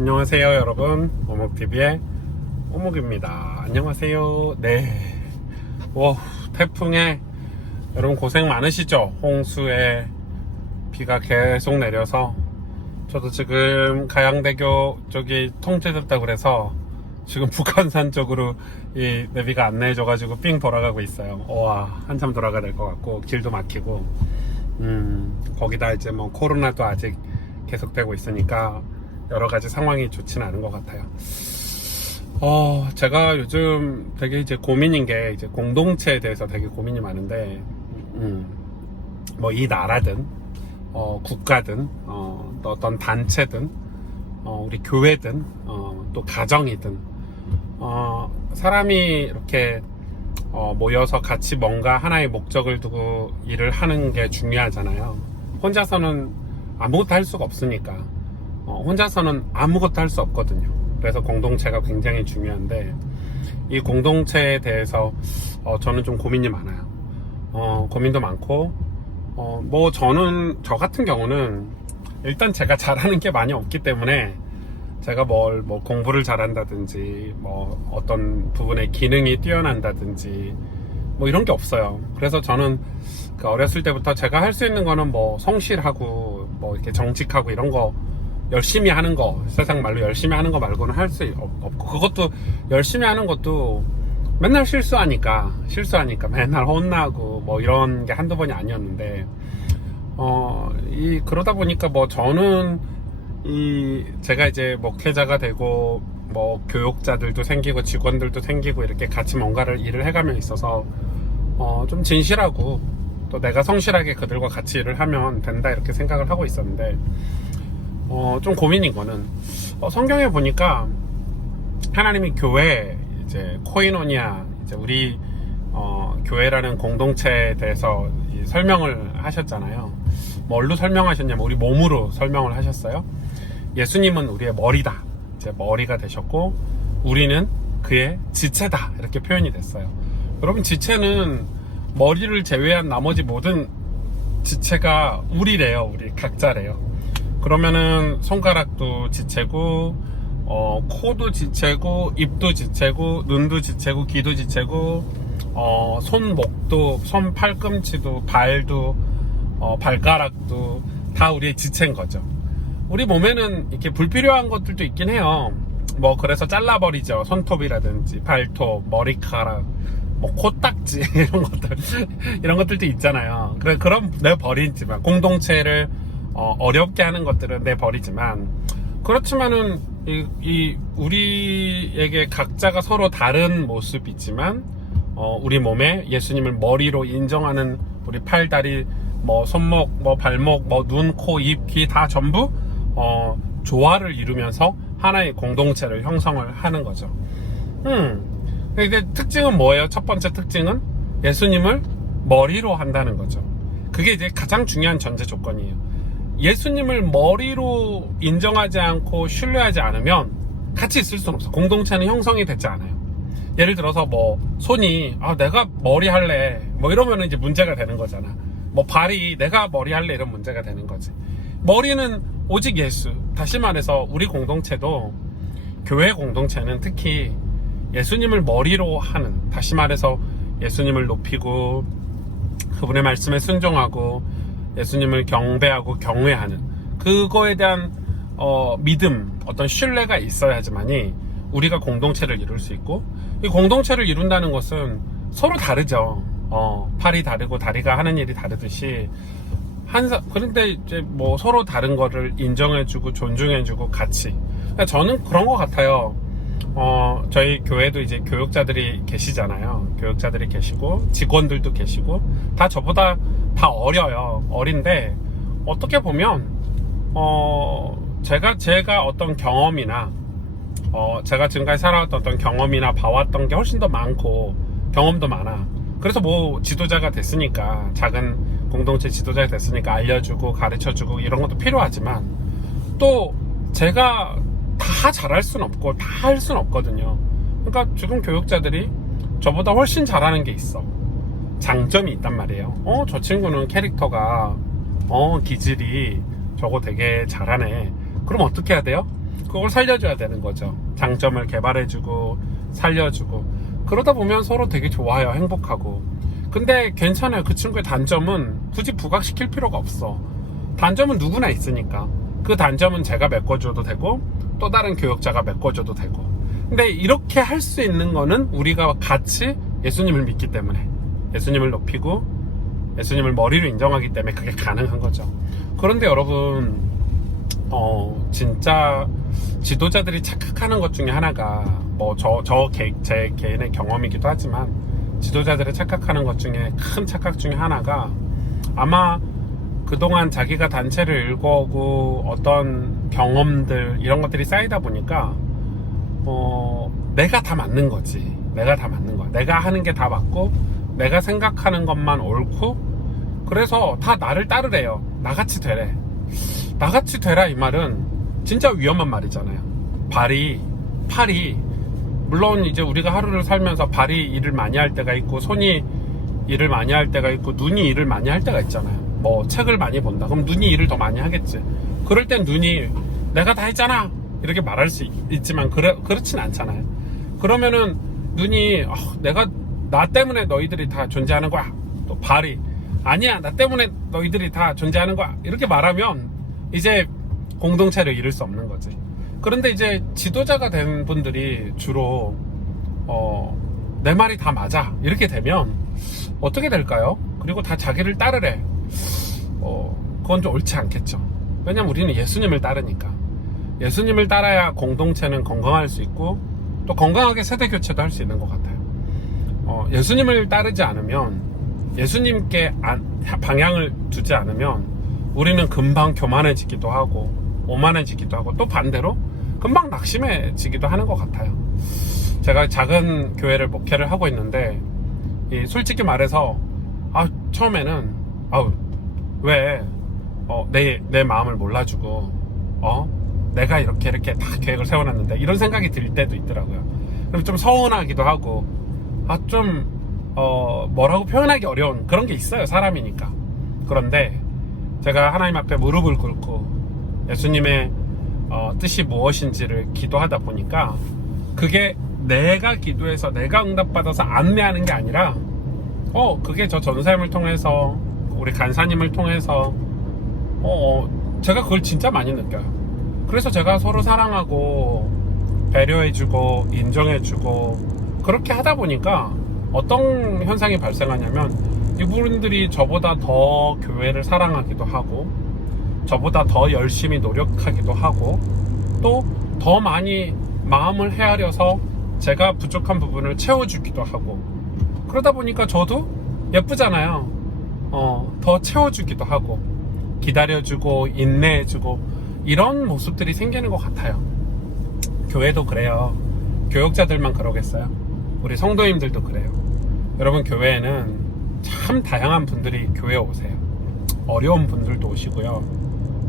안녕하세요 여러분, 오목TV의 오목입니다. 안녕하세요. 네, 태풍에 여러분 고생 많으시죠? 홍수에 비가 계속 내려서 저도 지금 가양대교 쪽이 통제됐다고 그래서 지금 북한산 쪽으로 이 내비가 안내해줘가지고 삥 돌아가고 있어요. 한참 돌아가야 될 것 같고 길도 막히고 거기다 이제 뭐 코로나도 아직 계속되고 있으니까 여러가지 상황이 좋지는 않은 것 같아요. 제가 요즘 되게 이제 고민인 게 이제 공동체에 대해서 되게 고민이 많은데, 뭐 이 나라든, 국가든, 또 어떤 단체든, 우리 교회든, 또 가정이든, 사람이 이렇게, 모여서 같이 뭔가 하나의 목적을 두고 일을 하는 게 중요하잖아요. 혼자서는 아무것도 할 수가 없으니까. 혼자서는 아무것도 할 수 없거든요. 그래서 공동체가 굉장히 중요한데 이 공동체에 대해서 저는 좀 고민이 많아요. 고민도 많고 뭐 저 같은 경우는 일단 제가 잘하는 게 많이 없기 때문에 제가 뭐 공부를 잘한다든지 뭐 어떤 부분의 기능이 뛰어난다든지 뭐 이런 게 없어요. 그래서 저는 어렸을 때부터 제가 할 수 있는 거는 뭐 성실하고 뭐 이렇게 정직하고 이런 거 열심히 하는 거, 세상 말로 열심히 하는 거 말고는 할 수 없고, 그것도 열심히 하는 것도 맨날 실수하니까 맨날 혼나고 뭐 이런 게 한두 번이 아니었는데, 그러다 보니까 뭐 저는 제가 이제 목회자가 되고 뭐 교육자들도 생기고 직원들도 생기고 이렇게 같이 뭔가를 일을 해가며 있어서 좀 진실하고 또 내가 성실하게 그들과 같이 일을 하면 된다 이렇게 생각을 하고 있었는데, 좀 고민인 거는 성경에 보니까 하나님이 교회 이제 코이노니아 이제 우리 교회라는 공동체에 대해서 설명을 하셨잖아요. 뭘로 설명하셨냐면 우리 몸으로 설명을 하셨어요. 예수님은 우리의 머리다, 이제 머리가 되셨고 우리는 그의 지체다 이렇게 표현이 됐어요. 여러분, 지체는 머리를 제외한 나머지 모든 지체가 우리래요. 우리 각자래요. 그러면은 손가락도 지체고 코도 지체고 입도 지체고 눈도 지체고 귀도 지체고 손목도 손 팔꿈치도 발도 발가락도 다 우리의 지체인 거죠. 우리 몸에는 이렇게 불필요한 것들도 있긴 해요. 뭐 그래서 잘라버리죠. 손톱이라든지 발톱, 머리카락, 뭐 코딱지 이런 것들도 있잖아요. 그럼 내버리지만 공동체를 어렵게 하는 것들은 내버리지만, 그렇지만은 우리에게 각자가 서로 다른 모습이지만 우리 몸에 예수님을 머리로 인정하는 우리 팔, 다리, 뭐 손목, 뭐 발목, 뭐 눈, 코, 입, 귀 다 전부 조화를 이루면서 하나의 공동체를 형성을 하는 거죠. 근데 특징은 뭐예요? 첫 번째 특징은 예수님을 머리로 한다는 거죠. 그게 이제 가장 중요한 전제 조건이에요. 예수님을 머리로 인정하지 않고 신뢰하지 않으면 같이 있을 수는 없어. 공동체는 형성이 되지 않아요. 예를 들어서 뭐 손이 내가 머리 할래 뭐 이러면 이제 문제가 되는 거잖아. 뭐 발이 내가 머리 할래 이런 문제가 되는 거지. 머리는 오직 예수. 다시 말해서 우리 공동체도, 교회 공동체는 특히 예수님을 머리로 하는, 다시 말해서 예수님을 높이고 그분의 말씀에 순종하고 예수님을 경배하고 경외하는 그거에 대한 믿음, 어떤 신뢰가 있어야지만이 우리가 공동체를 이룰 수 있고, 이 공동체를 이룬다는 것은 서로 다르죠. 팔이 다르고 다리가 하는 일이 다르듯이 그런데 이제 뭐 서로 다른 거를 인정해주고 존중해주고 같이. 그러니까 저는 그런 것 같아요. 저희 교회도 이제 교육자들이 계시잖아요. 교육자들이 계시고 직원들도 계시고 다 저보다 다 어려요. 어린데 어떻게 보면 제가 어떤 경험이나 제가 지금까지 살아왔던 어떤 경험이나 봐왔던 게 훨씬 더 많고 경험도 많아. 그래서 뭐 지도자가 됐으니까, 작은 공동체 지도자가 됐으니까 알려주고 가르쳐주고 이런 것도 필요하지만, 또 제가 다 잘할 수는 없고 다 할 수는 없거든요. 그러니까 지금 교육자들이 저보다 훨씬 잘하는 게 있어. 장점이 있단 말이에요. 저 친구는 캐릭터가 기질이 저거 되게 잘하네. 그럼 어떻게 해야 돼요? 그걸 살려줘야 되는 거죠. 장점을 개발해주고 살려주고 그러다 보면 서로 되게 좋아요. 행복하고. 근데 괜찮아요. 그 친구의 단점은 굳이 부각시킬 필요가 없어. 단점은 누구나 있으니까. 그 단점은 제가 메꿔줘도 되고 또 다른 교역자가 메꿔줘도 되고. 근데 이렇게 할 수 있는 거는 우리가 같이 예수님을 믿기 때문에, 예수님을 높이고 예수님을 머리로 인정하기 때문에 그게 가능한 거죠. 그런데 여러분, 진짜 지도자들이 착각하는 것 중에 하나가 뭐 제 개인의 경험이기도 하지만 지도자들이 착각하는 것 중에 큰 착각 중에 하나가, 아마 그동안 자기가 단체를 일궈오고 어떤 경험들 이런 것들이 쌓이다 보니까 내가 다 맞는 거지. 내가 다 맞는 거야. 내가 하는 게 다 맞고 내가 생각하는 것만 옳고, 그래서 다 나를 따르래요. 나같이 되래. 나같이 되라 이 말은 진짜 위험한 말이잖아요. 팔이 물론 이제 우리가 하루를 살면서 발이 일을 많이 할 때가 있고 손이 일을 많이 할 때가 있고 눈이 일을 많이 할 때가 있잖아요. 뭐 책을 많이 본다 그럼 눈이 일을 더 많이 하겠지. 그럴 땐 눈이 내가 다 했잖아 이렇게 말할 수 있지만 그렇진 않잖아요. 그러면은 눈이 내가 나 때문에 너희들이 다 존재하는 거야. 또 발이 아니야 나 때문에 너희들이 다 존재하는 거야 이렇게 말하면 이제 공동체를 이룰 수 없는 거지. 그런데 이제 지도자가 된 분들이 주로 내 말이 다 맞아 이렇게 되면 어떻게 될까요? 그리고 다 자기를 따르래. 그건 좀 옳지 않겠죠. 왜냐면 우리는 예수님을 따르니까. 예수님을 따라야 공동체는 건강할 수 있고 또 건강하게 세대 교체도 할 수 있는 것 같아요. 예수님을 따르지 않으면, 예수님께 방향을 두지 않으면 우리는 금방 교만해지기도 하고 오만해지기도 하고 또 반대로 금방 낙심해지기도 하는 것 같아요. 제가 작은 교회를 목회를 하고 있는데 솔직히 말해서 처음에는 왜 내 마음을 몰라주고 내가 이렇게 다 계획을 세워놨는데 이런 생각이 들 때도 있더라고요. 그럼 좀 서운하기도 하고 뭐라고 표현하기 어려운 그런 게 있어요. 사람이니까. 그런데 제가 하나님 앞에 무릎을 꿇고 예수님의 뜻이 무엇인지를 기도하다 보니까 그게 내가 기도해서 내가 응답받아서 안내하는 게 아니라 그게 저 전사님을 통해서 우리 간사님을 통해서 제가 그걸 진짜 많이 느껴요. 그래서 제가 서로 사랑하고 배려해주고 인정해주고 그렇게 하다 보니까 어떤 현상이 발생하냐면 이분들이 저보다 더 교회를 사랑하기도 하고 저보다 더 열심히 노력하기도 하고 또 더 많이 마음을 헤아려서 제가 부족한 부분을 채워주기도 하고, 그러다 보니까 저도 예쁘잖아요. 더 채워주기도 하고 기다려주고 인내해주고 이런 모습들이 생기는 것 같아요. 교회도 그래요. 교역자들만 그러겠어요? 우리 성도님들도 그래요. 여러분, 교회에는 참 다양한 분들이 교회에 오세요. 어려운 분들도 오시고요.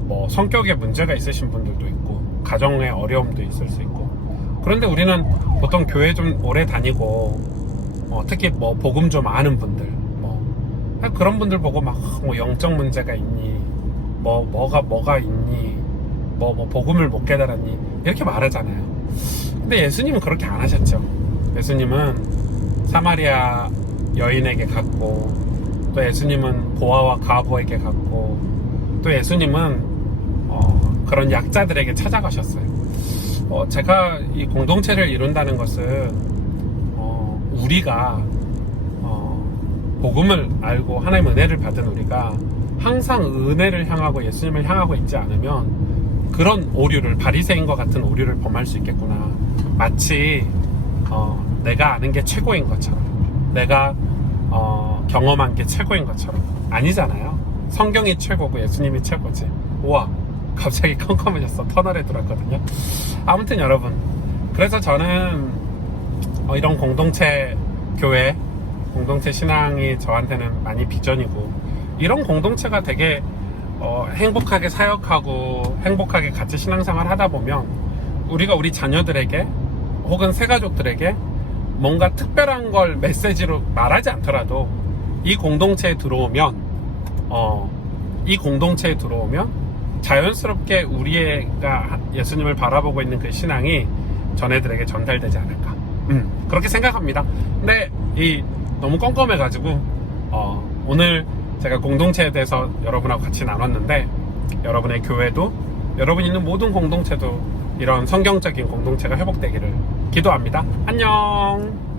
뭐 성격에 문제가 있으신 분들도 있고 가정에 어려움도 있을 수 있고. 그런데 우리는 보통 교회 좀 오래 다니고 특히 뭐 복음 좀 아는 분들 그런 분들 보고 막 영적 문제가 있니 뭐가 있니 뭐 복음을 못 깨달았니 이렇게 말하잖아요. 근데 예수님은 그렇게 안 하셨죠. 예수님은 사마리아 여인에게 갔고 또 예수님은 보아와 과부에게 갔고 또 예수님은 그런 약자들에게 찾아가셨어요. 제가 이 공동체를 이룬다는 것은 우리가 복음을 알고 하나님의 은혜를 받은 우리가 항상 은혜를 향하고 예수님을 향하고 있지 않으면 그런 오류를, 바리새인과 같은 오류를 범할 수 있겠구나. 마치 내가 아는 게 최고인 것처럼, 내가 경험한 게 최고인 것처럼. 아니잖아요. 성경이 최고고 예수님이 최고지. 우와, 갑자기 컴컴해졌어. 터널에 들어왔거든요. 아무튼 여러분, 그래서 저는 이런 공동체 교회, 공동체 신앙이 저한테는 많이 비전이고, 이런 공동체가 되게 행복하게 사역하고 행복하게 같이 신앙생활 하다 보면 우리가 우리 자녀들에게 혹은 새가족들에게 뭔가 특별한 걸 메시지로 말하지 않더라도 이 공동체에 들어오면 자연스럽게 우리가 예수님을 바라보고 있는 그 신앙이 전애들에게 전달되지 않을까. 그렇게 생각합니다. 근데 너무 껌껌해가지고 오늘 제가 공동체에 대해서 여러분하고 같이 나눴는데, 여러분의 교회도, 여러분 있는 모든 공동체도 이런 성경적인 공동체가 회복되기를 기도합니다. 안녕.